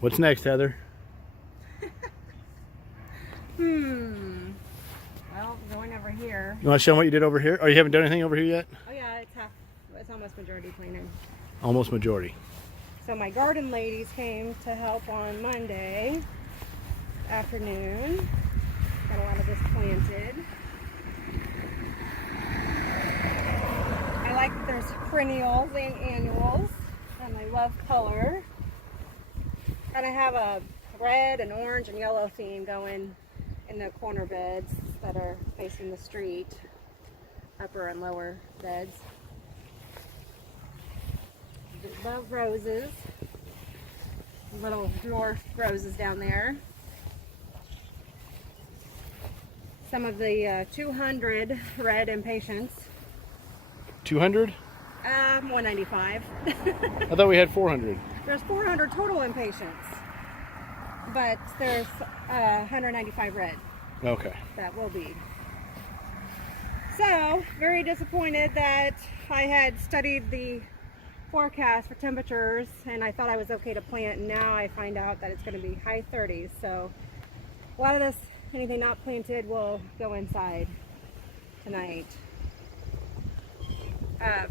What's next, Heather? Well, going over here. You want to show them what you did over here? Oh, you haven't done anything over here yet? Oh yeah, it's almost majority planted. Almost majority. So my garden ladies came to help on Monday afternoon. Got a lot of this planted. I like that there's perennials and annuals, and I love color. And I have a red and orange and yellow theme going in the corner beds that are facing the street, upper and lower beds. Just love roses, little dwarf roses down there. Some of the 200 red impatiens. 200? 195. I thought we had 400. There's 400 total impatiens, but there's 195 red. Okay. That will be. So, very disappointed that I had studied the forecast for temperatures and I thought I was okay to plant, and now I find out that it's going to be high 30s. So, a lot of this, anything not planted, will go inside tonight. I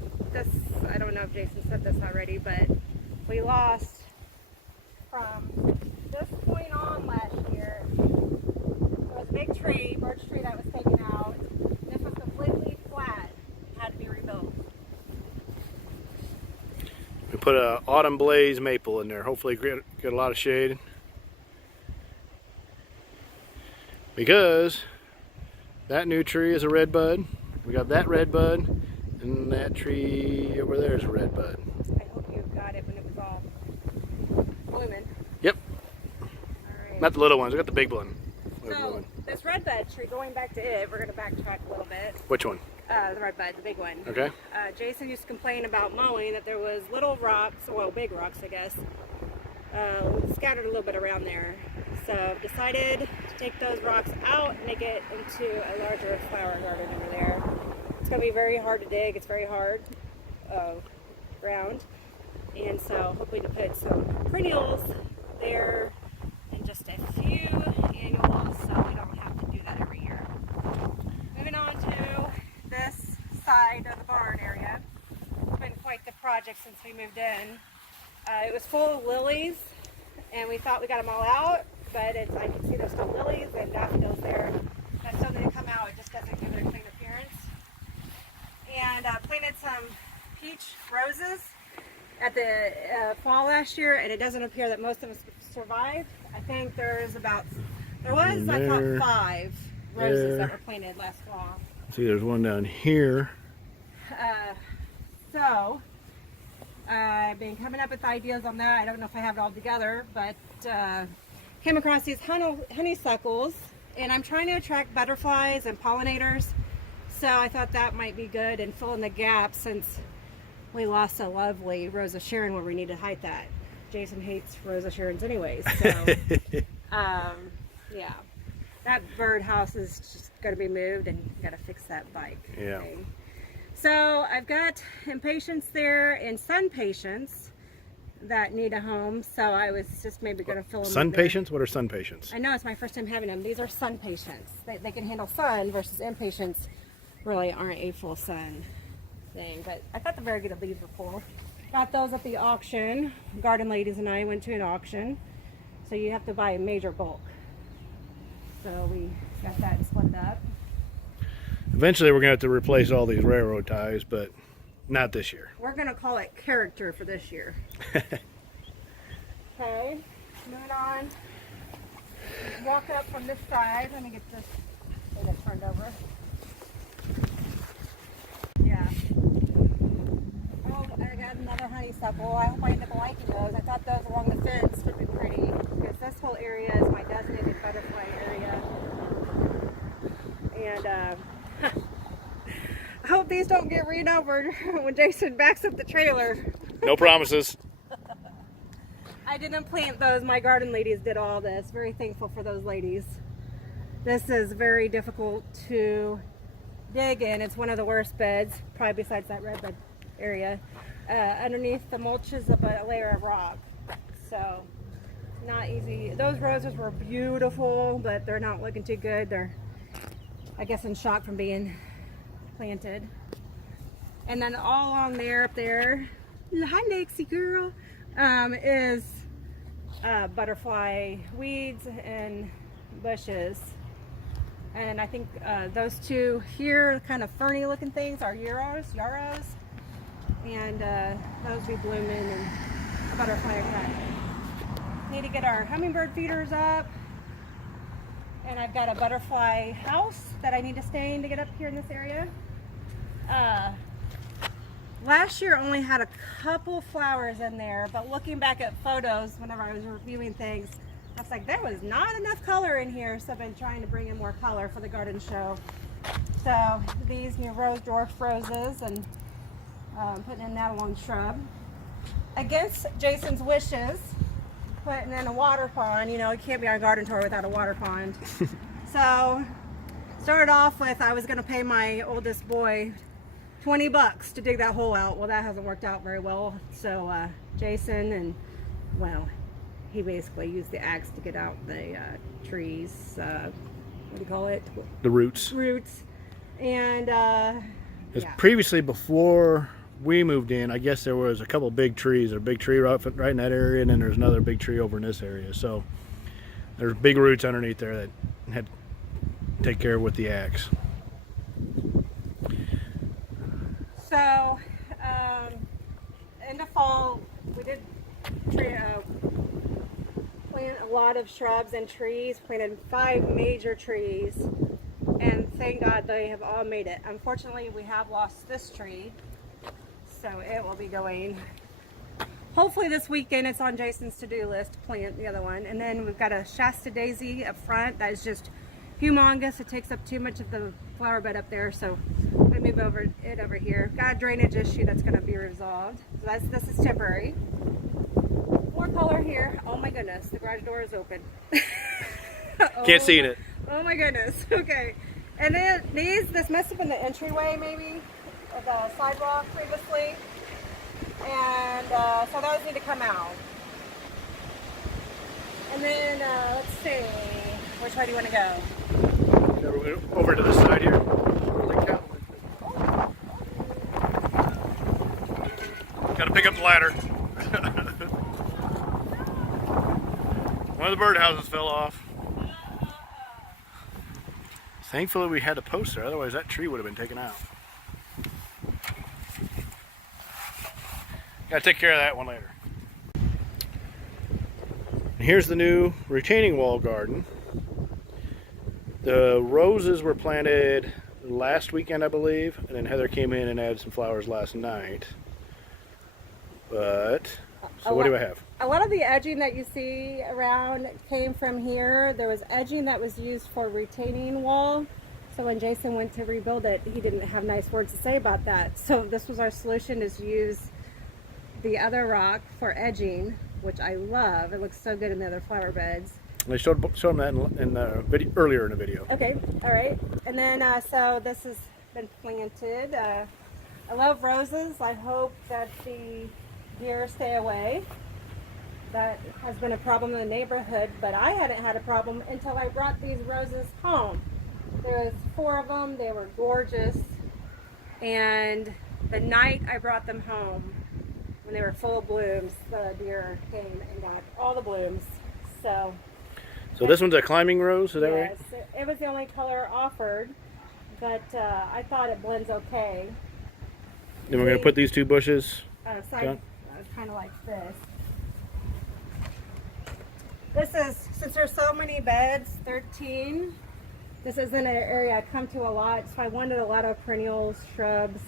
don't know if Jason said this already, but we lost from this point on last year. There was a big tree, birch tree, that was taken out. This was completely flat, had to be rebuilt. We put a autumn blaze maple in there. Hopefully get a lot of shade. Because that new tree is a red bud. We got that red bud, and that tree over there is a red bud. I hope you got it when it was all blooming. Yep. Alright. Not the little ones. We got the big one. So, this red bud tree, going back to it, we're going to backtrack a little bit. Which one? The red bud, the big one. Okay. Jason used to complain about mowing that there was little rocks, well, big rocks, I guess, scattered a little bit around there. So decided to take those rocks out and make it into a larger flower garden over there. It's going to be very hard to dig. It's very hard ground. And so hoping to put some perennials there and just a few annuals so we don't have to do that every year. Moving on to this side of the barn area. It's been quite the project since we moved in. It was full of lilies and we thought we got them all out, but I can see there's still lilies and daffodils there that still need to come out. It just doesn't give it a clean appearance. And planted some peach roses at the fall last year, and it doesn't appear that most of them survived. I think I thought 5 roses that were planted last fall. See, there's one down here. So I've been coming up with ideas on that. I don't know if I have it all together, but came across these honeysuckles, and I'm trying to attract butterflies and pollinators. So I thought that might be good and fill in the gap since we lost a lovely Rosa Sharon where we need to hide that. Jason hates Rosa Sharons anyways, so yeah. That birdhouse is just going to be moved, and got to fix that bike thing. So I've got impatiens there and sun patients that need a home. So I was just maybe going to fill them. Sun patients? What are sun patients? I know, it's my first time having them. These are sun patients. They can handle sun, versus impatiens really aren't a full sun thing. But I thought the variegated leaves were cool. Got those at the auction. Garden ladies and I went to an auction. So you have to buy a major bulk. So we got that and split it up. Eventually we're going to have to replace all these railroad ties, but not this year. We're going to call it character for this year. Okay, moving on. Walk up from this side. Let me get this thing turned over. Yeah. Oh, I got another honeysuckle. I hope I end up liking those. I thought those along the fence would be pretty, because this whole area is my designated butterfly area. And I hope these don't get ran over when Jason backs up the trailer. No promises. I didn't plant those. My garden ladies did all this. Very thankful for those ladies. This is very difficult to dig in. It's one of the worst beds, probably besides that red bed area. Underneath the mulch is a layer of rock. So not easy. Those roses were beautiful, but they're not looking too good. They're, I guess, in shock from being planted. And then all along there, up there, hi Lexi girl, is butterfly weeds and bushes. And I think those two here, kind of ferny looking things, are yarrows. And those be blooming and a butterfly attack. Need to get our hummingbird feeders up. And I've got a butterfly house that I need to stay in to get up here in this area. Last year only had a couple flowers in there, but looking back at photos whenever I was reviewing things, I was like, there was not enough color in here, so I've been trying to bring in more color for the garden show. So these new rose dwarf roses, and putting in that along shrub. Against Jason's wishes, putting in a water pond. You know, you can't be on a garden tour without a water pond. So started off with, I was going to pay my oldest boy $20 to dig that hole out. Well, that hasn't worked out very well. So Jason, and well, he basically used the axe to get out the trees. What do you call it? The roots. Roots. And Because previously, before we moved in, I guess there was a couple big trees. There's a big tree right in that area, and then there's another big tree over in this area. So there's big roots underneath there that had to take care of with the axe. So in the fall, we did plant a lot of shrubs and trees. Planted 5 major trees, and thank God they have all made it. Unfortunately, we have lost this tree, so it will be going. Hopefully this weekend. It's on Jason's to-do list to plant the other one. And then we've got a Shasta daisy up front that is just humongous. It takes up too much of the flower bed up there, so I'm gonna move it over here. Got a drainage issue that's gonna be resolved. So this is temporary. More color here. Oh my goodness, the garage door is open. Can't see it. Oh my goodness. Okay. And then this must have been the entryway maybe, of the sidewalk previously. And so those need to come out. And then let's see, which way do you want to go? Over to the side here. Got to pick up the ladder. One of the birdhouses fell off. Thankfully we had a post there, otherwise that tree would have been taken out. Gotta take care of that one later. And here's the new retaining wall garden. The roses were planted last weekend, I believe, and then Heather came in and added some flowers last night. But, so what do I have? A lot of the edging that you see around came from here. There was edging that was used for retaining wall. So when Jason went to rebuild it, he didn't have nice words to say about that. So this was our solution, is use the other rock for edging, which I love. It looks so good in the other flower beds. And I showed them that in the video, earlier in the video. Okay, all right. And then, so this has been planted. I love roses. I hope that the deer stay away. That has been a problem in the neighborhood, but I hadn't had a problem until I brought these roses home. There was 4 of them. They were gorgeous. And the night I brought them home, when they were full of blooms, the deer came and got all the blooms. So this one's a climbing rose, is that right? Yes, it was the only color offered, but I thought it blends okay. Then we're going to put these 2 bushes. Kind of like this. This is, since there's so many beds, 13, this isn't an area I come to a lot, so I wanted a lot of perennials, shrubs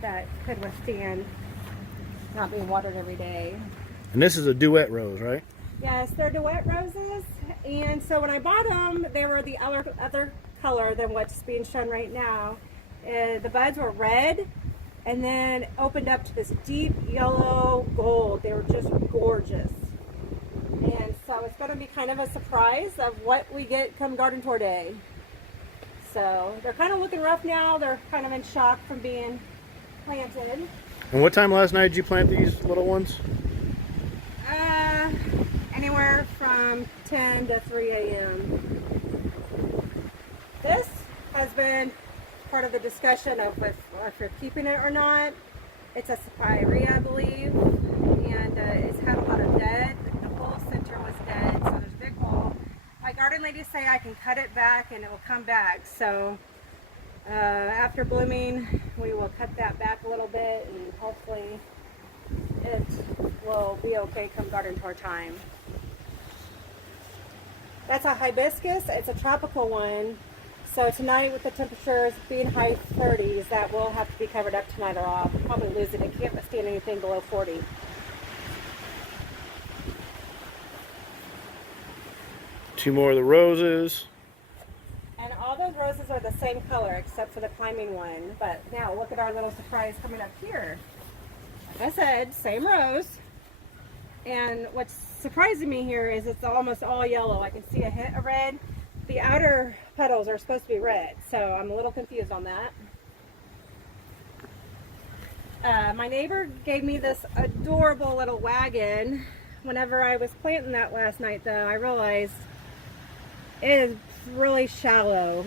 that could withstand not being watered every day. And this is a duet rose, right? Yes, they're duet roses, and so when I bought them, they were the other color than what's being shown right now. The buds were red, and then opened up to this deep yellow gold. They were just gorgeous. And so it's going to be kind of a surprise of what we get come garden tour day. So they're kind of looking rough now. They're kind of in shock from being planted. And what time last night did you plant these little ones? anywhere from 10 to 3 a.m. This has been part of the discussion of if you're keeping it or not. It's a Sapphire, I believe, and it's had a lot of dead. The whole center was dead, so there's a big hole. My garden ladies say I can cut it back and it will come back. So after blooming, we will cut that back a little bit, and hopefully it will be okay come garden tour time. That's a hibiscus. It's a tropical one. So tonight, with the temperatures being high 30s, that will have to be covered up tonight, or I'll probably lose it. It can't stand anything below 40. Two more of the roses. And all those roses are the same color except for the climbing one. But now look at our little surprise coming up here. Like I said, same rose. And what's surprising me here is it's almost all yellow. I can see a hint of red. The outer petals are supposed to be red, so I'm a little confused on that. My neighbor gave me this adorable little wagon. Whenever I was planting that last night, though, I realized it is really shallow.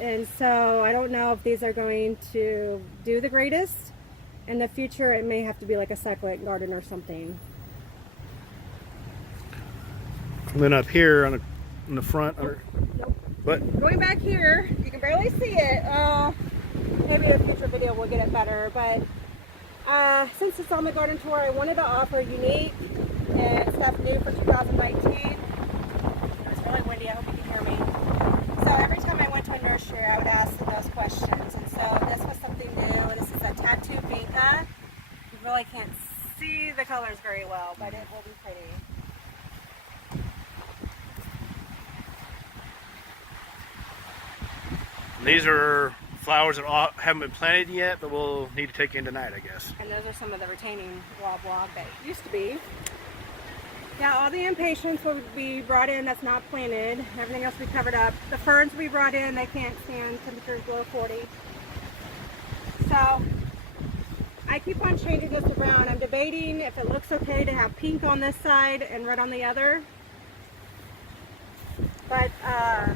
And so I don't know if these are going to do the greatest. In the future, it may have to be like a succulent garden or something. And then up here on the front, Nope. but Going back here, you can barely see it. Maybe in a future video we'll get it better. But since it's on the garden tour, I wanted to offer unique and stuff new for 2019. It's really windy. I hope you can hear me. So every time I went to a nursery, I would ask them those questions. And so this was something new. This is a tattoo vinca. You really can't see the colors very well, but it will be pretty. these are flowers that haven't been planted yet, but we'll need to take in tonight, I guess. And those are some of the retaining wall-block that used to be. Yeah, all the impatiens will be brought in that's not planted. Everything else will be covered up. The ferns will be brought in. They can't stand temperatures below 40. So I keep on changing this around. I'm debating if it looks okay to have pink on this side and red on the other. But I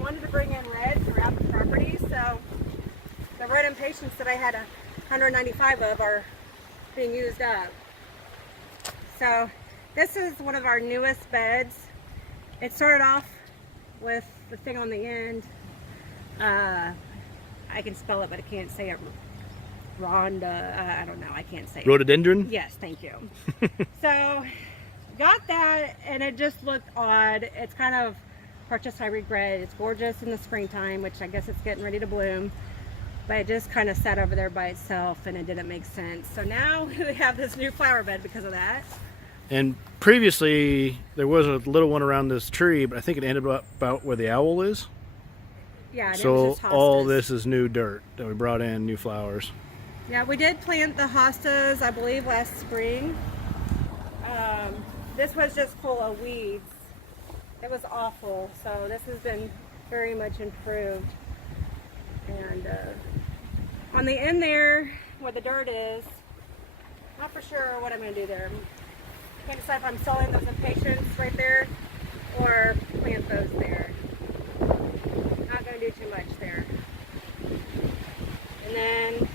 wanted to bring in red throughout the property, so the red impatiens that I had 195 of are being used up. So this is one of our newest beds. It started off with the thing on the end. I can spell it, but I can't say it. Rhonda, I don't know, I can't say it. Rhododendron? Yes, thank you. So, got that, and it just looked odd. It's kind of purchase I regret. It's gorgeous in the springtime, which I guess it's getting ready to bloom. But it just kind of sat over there by itself, and it didn't make sense. So now we have this new flower bed because of that. And previously, there was a little one around this tree, but I think it ended up about where the owl is. Yeah, and it So was just all hostas. this is new dirt that we brought in, new flowers. Yeah, we did plant the hostas, I believe, last spring. This was just full of weeds. It was awful. So this has been very much improved. And on the end there, where the dirt is, not for sure what I'm going to do there. Can't decide if I'm selling those impatiens right there or plant those there. Not going to do too much there. And then,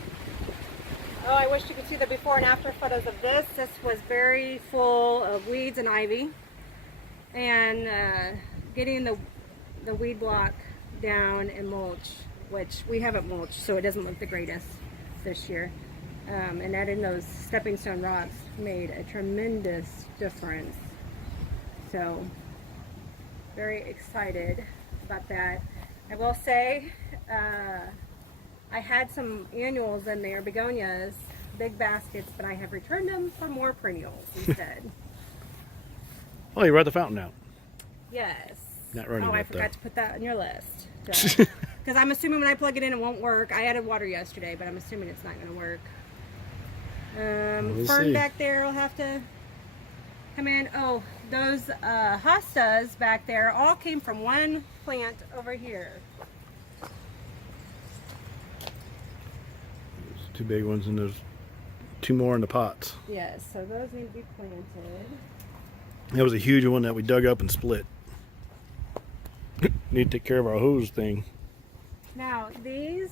oh, I wish you could see the before and after photos of this. This was very full of weeds and ivy. And getting the weed block down and mulch, which we haven't mulched, so it doesn't look the greatest this year. And adding those stepping stone rocks made a tremendous difference. So, very excited about that. I will say, I had some annuals in there, begonias, big baskets, but I have returned them for more perennials instead. Oh, you brought the fountain out. Yes. Not running Oh, I yet, forgot though. to put that on your list. Because I'm assuming when I plug it in, it won't work. I added water yesterday, but I'm assuming it's not going to work. We'll Fern see. back there will have to come in. Oh, those hostas back there all came from one plant over here. There's two big ones, and there's two more in the pots. Yes, so those need to be planted. That was a huge one that we dug up and split. Need to take care of our hose thing. Now these,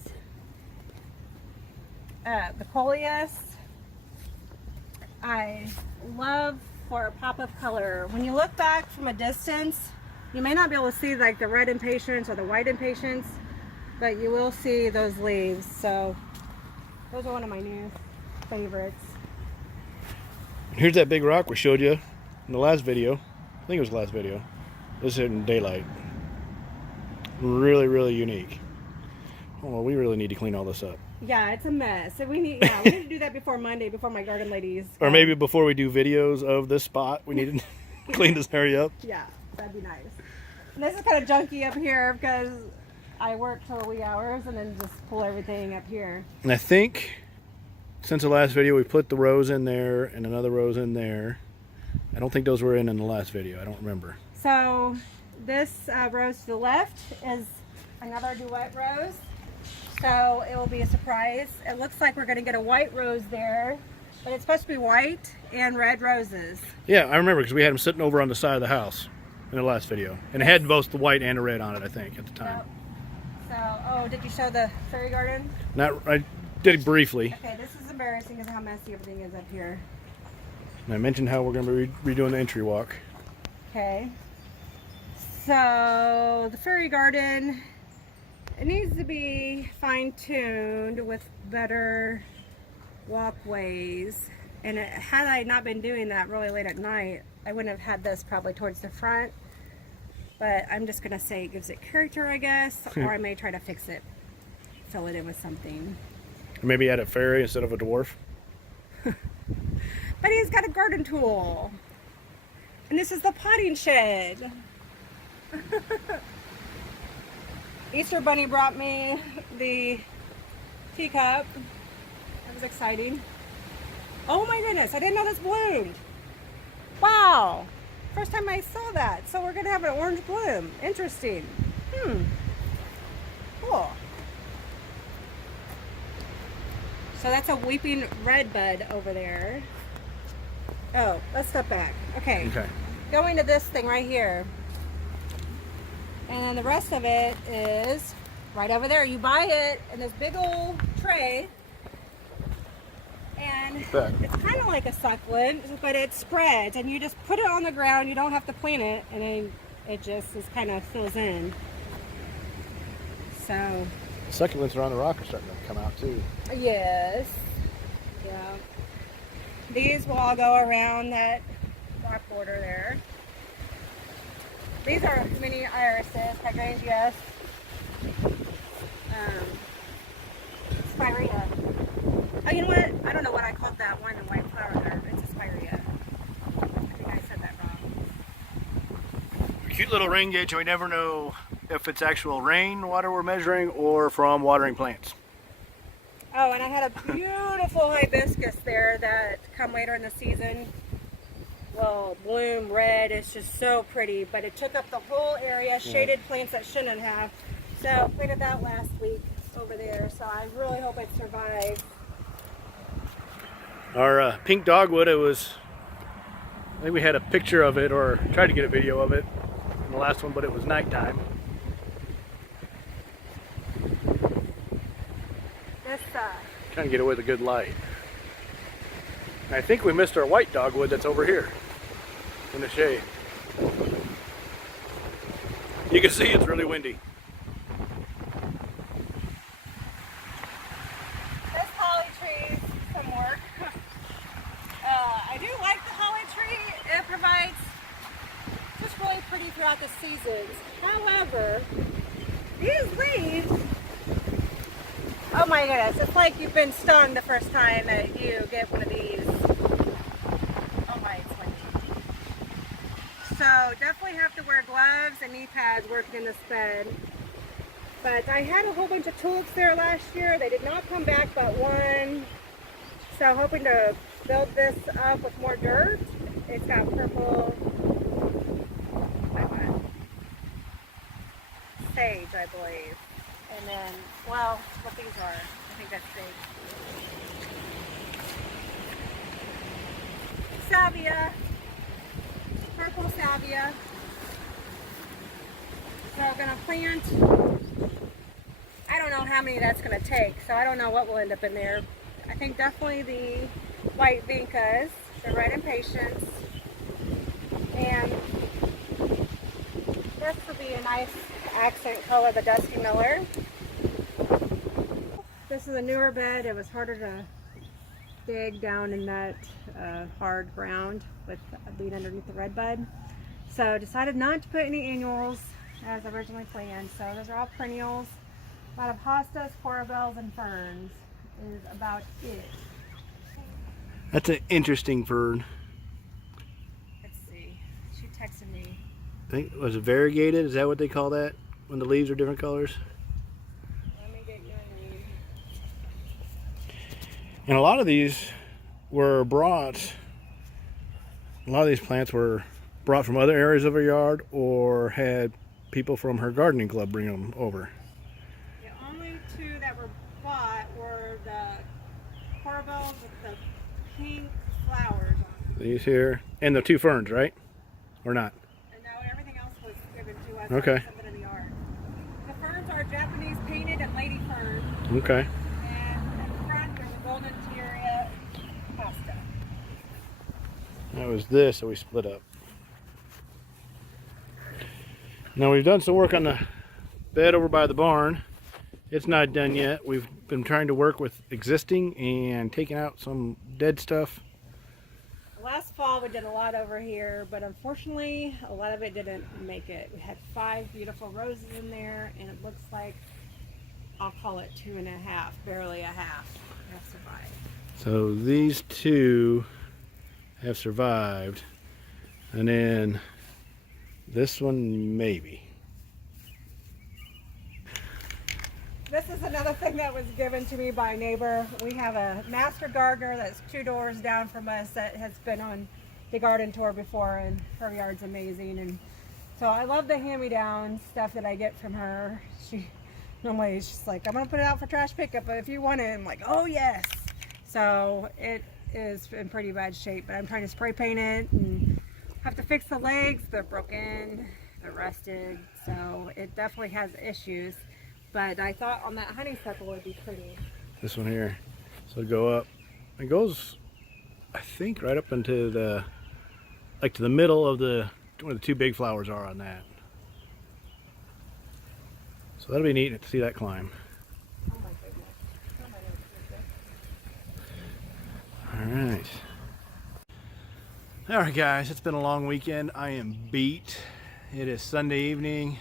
the coleus, I love for a pop of color. When you look back from a distance, you may not be able to see like the red impatiens or the white impatiens, but you will see those leaves. So those are one of my new favorites. Here's that big rock we showed you in the last video. I think it was the last video. This is in daylight. Really, really unique. Oh, well, we really need to clean all this up. Yeah, it's a mess. So we need to do that before Monday, before my garden ladies. Or maybe before we do videos of this spot, we need to clean this area up. Yeah, that'd be nice. And this is kind of junky up here because I work till wee hours and then just pull everything up here. And I think since the last video, we put the rows in there and another rows in there. I don't think those were in the last video. I don't remember. So this rose to the left is another duet rose. So it will be a surprise. It looks like we're going to get a white rose there, but it's supposed to be white and red roses. Yeah, I remember because we had them sitting over on the side of the house in the last video. And it had both the white and the red on it, I think, at the time. So, oh, did you show the fairy garden? I did it briefly. Okay, this is embarrassing because how messy everything is up here. And I mentioned how we're going to be redoing the entry walk. Okay. So the fairy garden, it needs to be fine-tuned with better walkways. And had I not been doing that really late at night, I wouldn't have had this probably towards the front. But I'm just going to say it gives it character, I guess. Or I may try to fix it. Fill it in with something. Maybe add a fairy instead of a dwarf. But he's got a garden tool. And this is the potting shed. Easter Bunny brought me the teacup. That was exciting. Oh my goodness, I didn't know this bloomed. Wow. First time I saw that. So we're going to have an orange bloom. Interesting. Cool. So that's a weeping red bud over there. Oh, let's step back. Okay. Going to this thing right here. And then the rest of it is right over there. You buy it in this big old tray. And it's kind of like a succulent, but it spreads. And you just put it on the ground. You don't have to plant it. And then it just is kind of fills in. So. Succulents around the rock are starting to come out too. Yes. Yeah. These will all go around that rock border there. These are mini irises, hydrangeas, spirea. Oh, you know what? I don't know what I called that one, the white flower there. It's a spirea. I think I said that wrong. Cute little rain gauge, and we never know if it's actual rain water we're measuring or from watering plants. Oh, and I had a beautiful hibiscus there that come later in the season will bloom red. It's just so pretty, but it took up the whole area, shaded plants that shouldn't have. So planted that last week over there, so I really hope it survives. Our pink dogwood, I think we had a picture of it or tried to get a video of it in the last one, but it was nighttime. Trying to get away with a good light. And I think we missed our white dogwood that's over here in the shade. You can see it's really windy. This holly tree, some work. I do like the holly tree. It provides just really pretty throughout the seasons. However, these leaves, oh my goodness, it's like you've been stung the first time that you get one of these. Oh my, it's windy. So definitely have to wear gloves and knee pads working in this bed. But I had a whole bunch of tulips there last year. They did not come back but one. So hoping to build this up with more dirt. It's got purple, sage, I believe. And then, well, what these are, I think that's sage. Salvia, purple salvia. So I'm gonna plant, I don't know how many that's gonna take, so I don't know what will end up in there. I think definitely the white vincas, the red impatiens, and this would be a nice accent color, the Dusty Miller. This is a newer bed. It was harder to dig down in that hard ground with being underneath the red bud. So decided not to put any annuals as originally planned. So those are all perennials. A lot of hostas, corbels, and ferns is about it. That's an interesting fern. Let's see. She texted me. I think, was it variegated? Is that what they call that? When the leaves are different colors? Let me get you a name. And a lot of these were brought, a lot of these plants were brought from other areas of her yard or had people from her gardening club bring them over. The only two that were bought were the corbels with the pink flowers on them. These here. And the two ferns, right? Or not? And no, everything else was given to us. Okay. Something in the yard. The ferns are Japanese painted and lady fern. Okay. And in front there's a golden tiara hosta. That was this that we split up. Now we've done some work on the bed over by the barn. It's not done yet. We've been trying to work with existing and taking out some dead stuff. Last fall we did a lot over here, but unfortunately a lot of it didn't make it. We had 5 beautiful roses in there, and it looks like, I'll call it 2.5, barely a half, have survived. So these two have survived, and then this one maybe. This is another thing that was given to me by a neighbor. We have a master gardener that's 2 doors down from us that has been on the garden tour before, and her yard's amazing. And so I love the hand-me-down stuff that I get from her. She normally is just like, I'm gonna put it out for trash pickup, but if you want it, I'm like, oh yes. So it is in pretty bad shape, but I'm trying to spray paint it and have to fix the legs. They're broken, they're rusted, so it definitely has issues. But I thought on that honeysuckle would be pretty. This one here. So it'll go up. It goes, I think, right up into the, like to the middle of the, where the 2 big flowers are on that. So that'll be neat to see that climb. Oh my goodness. Oh my goodness. All right. All right, guys, it's been a long weekend. I am beat. It is Sunday evening.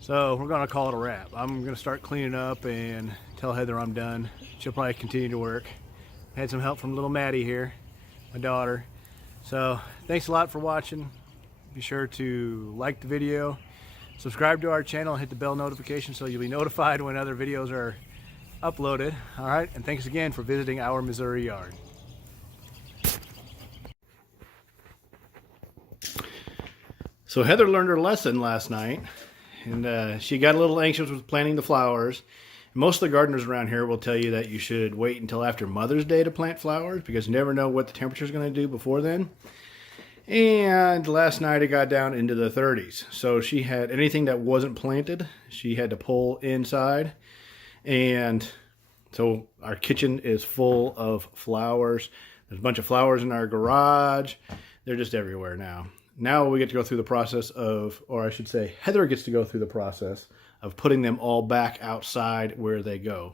So we're gonna call it a wrap. I'm gonna start cleaning up and tell Heather I'm done. She'll probably continue to work. Had some help from little Maddie here, my daughter. So thanks a lot for watching. Be sure to like the video, subscribe to our channel, and hit the bell notification so you'll be notified when other videos are uploaded. All right, and thanks again for visiting our Missouri yard. So Heather learned her lesson last night. And she got a little anxious with planting the flowers. Most of the gardeners around here will tell you that you should wait until after Mother's Day to plant flowers because you never know what the temperature is going to do before then. And last night it got down into the 30s. So she had anything that wasn't planted, she had to pull inside. And so our kitchen is full of flowers. There's a bunch of flowers in our garage. They're just everywhere now. Now we get to go through the process of, or I should say, Heather gets to go through the process of putting them all back outside where they go.